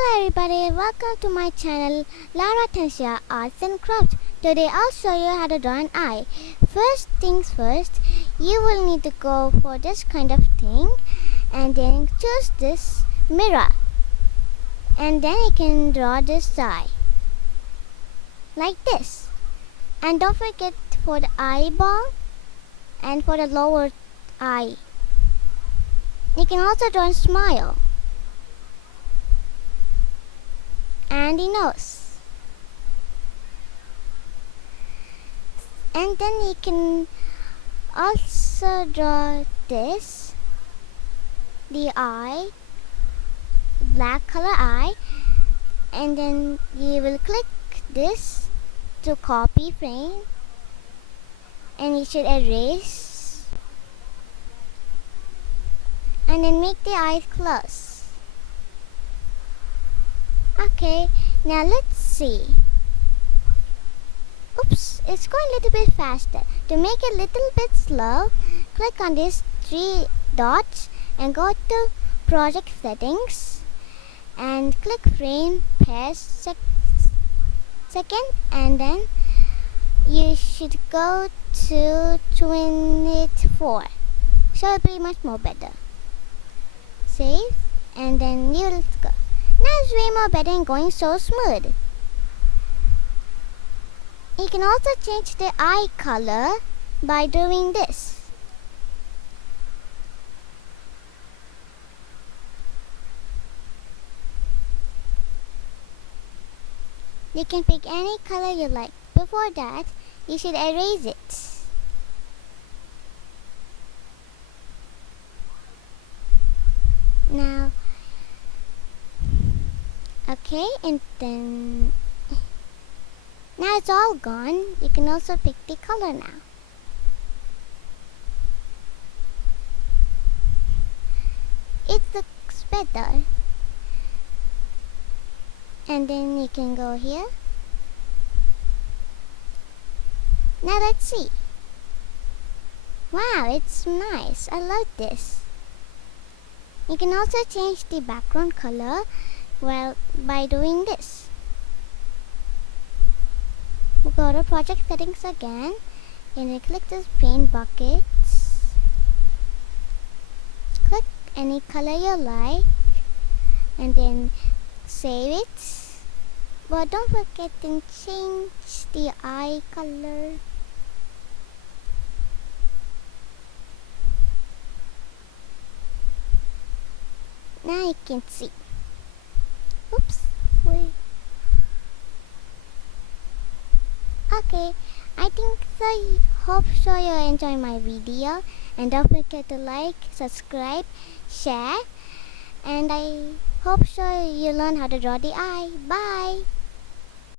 Hello everybody, welcome to my channel Lara Tanisha Arts and Crafts. Today I'll show you how to draw an eye. First things first, you will need to go for this kind of thing and then choose this mirror. And then you can draw this eye. Like this. And don't forget for the eyeball and for the lower eye. You can also draw a smile. And the nose. And then you can also draw this, the eye, black color eye, and then you will click this to copy frame, and you should erase, and then make the eyes close. Okay, now let's see. Oops, it's going a little bit faster. To make it a little bit slow, click on these three dots and go to project settings and click frame per second, and then you should go to 24. So it'll be much more better. Save, and then you will go. Now it's way more better and going so smooth. You can also change the eye color by doing this. You can pick any color you like. Before that, you should erase it. Now, okay, and then now it's all gone. You can also pick the color now. It looks better. And then you can go here. Now let's see. Wow, it's nice. I love this. You can also change the background color by doing this. We'll go to project settings again and then click this paint buckets. Click any color you like and then save it. But don't forget to change the eye color. Now you can see. Oops, wait. Okay, I think so. Hope so you enjoy my video, and don't forget to like, subscribe, share, and I hope so you learn how to draw the eye. Bye.